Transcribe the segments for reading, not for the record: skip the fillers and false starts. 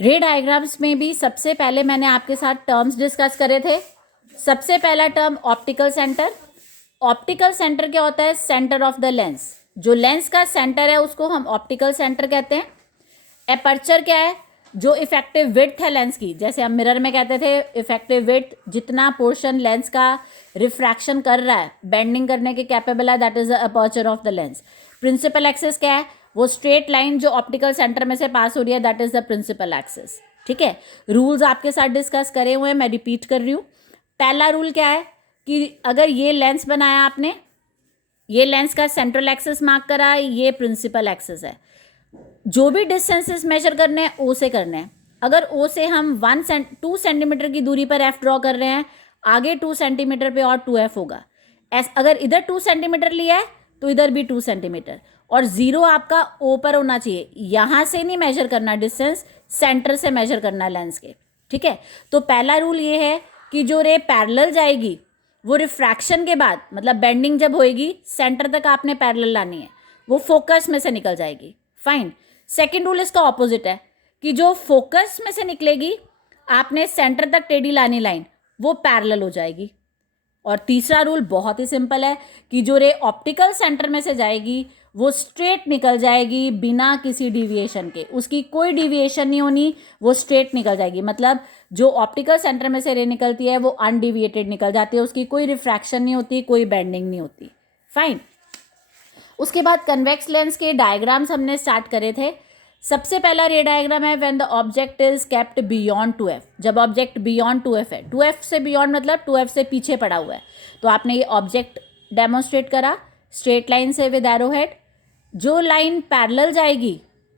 रे डायग्राम्स में भी सबसे पहले मैंने आपके साथ टर्म्स डिस्कस करे थे। सबसे पहला term optical centre. Optical centre क्या होता है? Centre of the lens. जो लेंस का सेंटर है उसको हम ऑप्टिकल सेंटर कहते हैं। एपर्चर क्या है? जो इफेक्टिव विड्थ है लेंस की, जैसे हम मिरर में कहते थे इफेक्टिव विड्थ, जितना पोर्शन लेंस का रिफ्रैक्शन कर रहा है, बेंडिंग करने के कैपेबल है, that is the aperture of the lens. Principal axis क्या है? वो स्ट्रेट लाइन जो ऑप्टिकल सेंटर में से पास हो रही है, that is the principal axis. ठीक है, रूल्स आपके साथ डिस्कस करे हुए हैं, मैं रिपीट कर रही हूँ। पहला रूल क्या है कि अगर ये लेंस बनाया आपने, ये लेंस का सेंट्रल एक्सिस मार्क करा, ये प्रिंसिपल एक्सिस है, जो भी डिस्टेंसेस मेजर करने हैं ओ से करने हैं। अगर ओ से हम 2 सेंटीमीटर की दूरी पर एफ ड्रॉ कर रहे हैं, आगे 2 सेंटीमीटर पे और 2f होगा। अगर इधर 2 सेंटीमीटर लिया है तो इधर भी 2 सेंटीमीटर, और 0 आपका ओ पर होना चाहिए। यहाँ से नहीं मेजर करना डिस्टेंस, सेंटर से मेजर करना लेंस के। ठीक है, तो पहला रूल ये है कि जो रे पैरेलल जाएगी वो रिफ्रैक्शन के बाद, मतलब बेंडिंग जब होएगी, सेंटर तक आपने पैरेलल लानी है, वो फोकस में से निकल जाएगी। फाइन। सेकेंड रूल इसका ऑपोजिट है कि जो फोकस में से निकलेगी, आपने सेंटर तक टेढ़ी लानी लाइन, वो पैरेलल हो जाएगी। और तीसरा रूल बहुत ही सिंपल है कि जो रे ऑप्टिकल सेंटर में से जाएगी वो स्ट्रेट निकल जाएगी बिना किसी डिविएशन के, उसकी कोई डिविएशन नहीं होनी, वो स्ट्रेट निकल जाएगी। मतलब जो ऑप्टिकल सेंटर में से रे निकलती है वो अनडिविएटेड निकल जाती है, उसकी कोई रिफ्रैक्शन नहीं होती, कोई बेंडिंग नहीं होती। फाइन। उसके बाद कन्वेक्स लेंस के डायग्राम्स हमने स्टार्ट करे थे। सबसे पहला रे डायग्राम है when the object is kept beyond 2f। जब ऑब्जेक्ट बियॉन्ड 2f है, 2f से बियॉन्ड मतलब 2f से पीछे पड़ा हुआ है, तो आपने ये ऑब्जेक्ट डेमोन्स्ट्रेट करा स्ट्रेट लाइन से विद एरो हेड। जो लाइन पैरेलल जाएगी,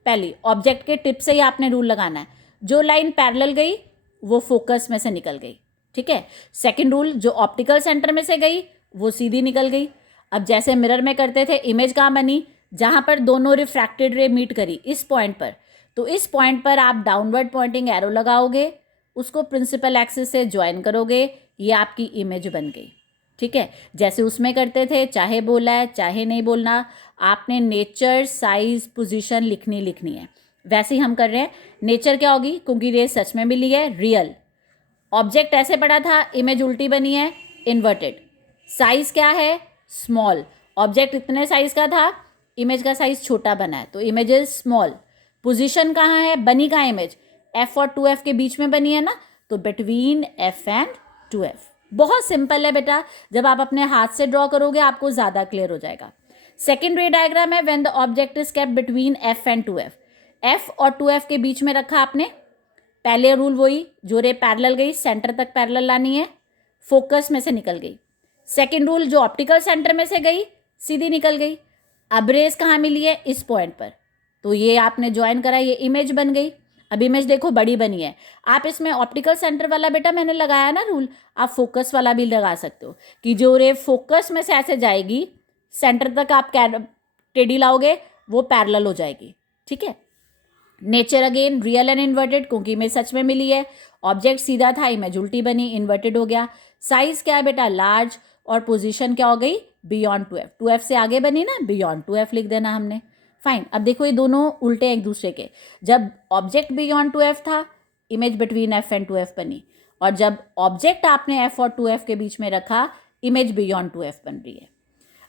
पहली ऑब्जेक्ट के टिप से ही आपने रूल लगाना है, जो लाइन पैरेलल गई वो फोकस में से निकल गई। ठीक है। सेकेंड रूल, जो ऑप्टिकल सेंटर में से गई वो सीधी निकल गई। अब जैसे मिरर में करते थे, इमेज कहाँ बनी? जहाँ पर दोनों रिफ्रैक्टेड रे मीट करी, इस पॉइंट पर। तो इस पॉइंट पर आप डाउनवर्ड पॉइंटिंग एरो लगाओगे, उसको प्रिंसिपल एक्सिस से ज्वाइन करोगे, ये आपकी इमेज बन गई। ठीक है, जैसे उसमें करते थे, चाहे बोला है चाहे नहीं बोलना, आपने नेचर, साइज, पोजीशन लिखनी है, वैसे ही हम कर रहे हैं। नेचर क्या होगी? क्योंकि रे सच में मिली है, रियल। ऑब्जेक्ट ऐसे पड़ा था, इमेज उल्टी बनी है, इन्वर्टेड। साइज क्या है? स्मॉल। ऑब्जेक्ट इतने साइज का था, इमेज का साइज छोटा बना है, तो इमेज इज स्मॉल। पोजीशन कहाँ है? बनी कहाँ इमेज? f और 2f के बीच में बनी है ना, तो बिटवीन f एंड 2f। बहुत सिंपल है बेटा, जब आप अपने हाथ से ड्रॉ करोगे आपको ज़्यादा क्लियर हो जाएगा। सेकेंड रे डायग्राम है when the object is kept between f and 2f। f और 2f के बीच में रखा आपने। पहले रूल वही, जो रे पैरेलल गई सेंटर तक पैरेलल लानी है, फोकस में से निकल गई। सेकेंड रूल, जो ऑप्टिकल सेंटर में से गई सीधी निकल गई। अब रेस कहाँ मिली है? इस पॉइंट पर, तो ये आपने ज्वाइन करा, ये इमेज बन गई। अब इमेज देखो बड़ी बनी है। आप इसमें ऑप्टिकल सेंटर वाला बेटा मैंने लगाया ना रूल, आप फोकस वाला भी लगा सकते हो कि जो रे फोकस में से ऐसे जाएगी, सेंटर तक आप टेढ़ी लाओगे, वो पैरेलल हो जाएगी। ठीक है। Nature again real and inverted, क्योंकि इमेज सच में मिली है। ऑब्जेक्ट सीधा था, इमेज उल्टी बनी, इन्वर्टेड हो गया। साइज क्या है बेटा? लार्ज। और पोजीशन क्या हो गई? Beyond 2f। 2f से आगे बनी ना, बियॉन्ड 2f लिख देना हमने। फाइन। अब देखो ये दोनों उल्टे एक दूसरे के। जब ऑब्जेक्ट बियॉन्ड 2f था, image between f and 2f बनी, और जब ऑब्जेक्ट आपने f और 2f के बीच में रखा, इमेज बियॉन्ड 2f बन रही है।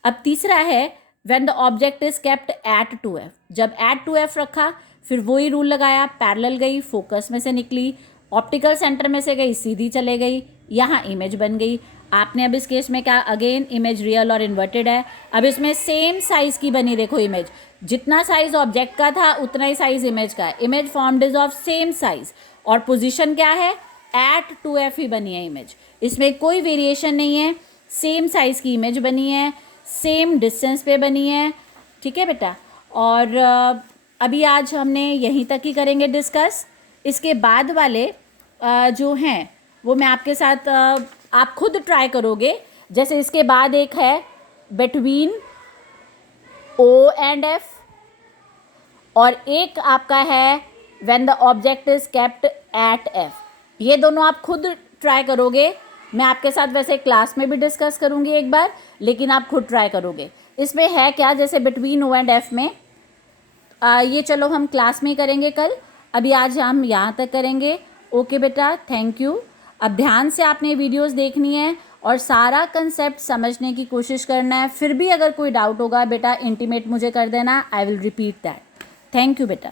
अब तीसरा है when the object is kept at 2f। जब एट 2f रखा, फिर वही रूल लगाया, पैरेलल गई, फोकस में से निकली, ऑप्टिकल सेंटर में से गई, सीधी चले गई, यहाँ इमेज बन गई। आपने अब इस केस में क्या, अगेन इमेज रियल और इन्वर्टेड है। अब इसमें सेम साइज की बनी, देखो इमेज, जितना साइज ऑब्जेक्ट का था उतना ही साइज इमेज का है। Image formed is of same size, और पोजीशन क्या है? एट 2f ही बनी है इमेज, इसमें कोई वेरिएशन नहीं है। सेम साइज की इमेज बनी है, सेम डिस्टेंस पे बनी है। ठीक है बेटा। और अभी आज हमने यहीं तक ही करेंगे डिस्कस। इसके बाद वाले जो हैं वो मैं आपके साथ आप खुद ट्राई करोगे। जैसे इसके बाद एक है बिटवीन O एंड F, और एक आपका है when the object is kept at F। ये दोनों आप खुद ट्राई करोगे। मैं आपके साथ वैसे क्लास में भी डिस्कस करूँगी एक बार, लेकिन आप खुद ट्राई करोगे। इसमें है क्या, जैसे बिटवीन O एंड F में ये चलो हम क्लास में ही करेंगे कल। अभी आज हम यहाँ तक करेंगे। ओके बेटा, थैंक यू। अब ध्यान से आपने वीडियोस देखनी है और सारा कंसेप्ट समझने की कोशिश करना है। फिर भी अगर कोई डाउट होगा बेटा इंटीमेट मुझे कर देना, I will repeat that. Thank you बेटा।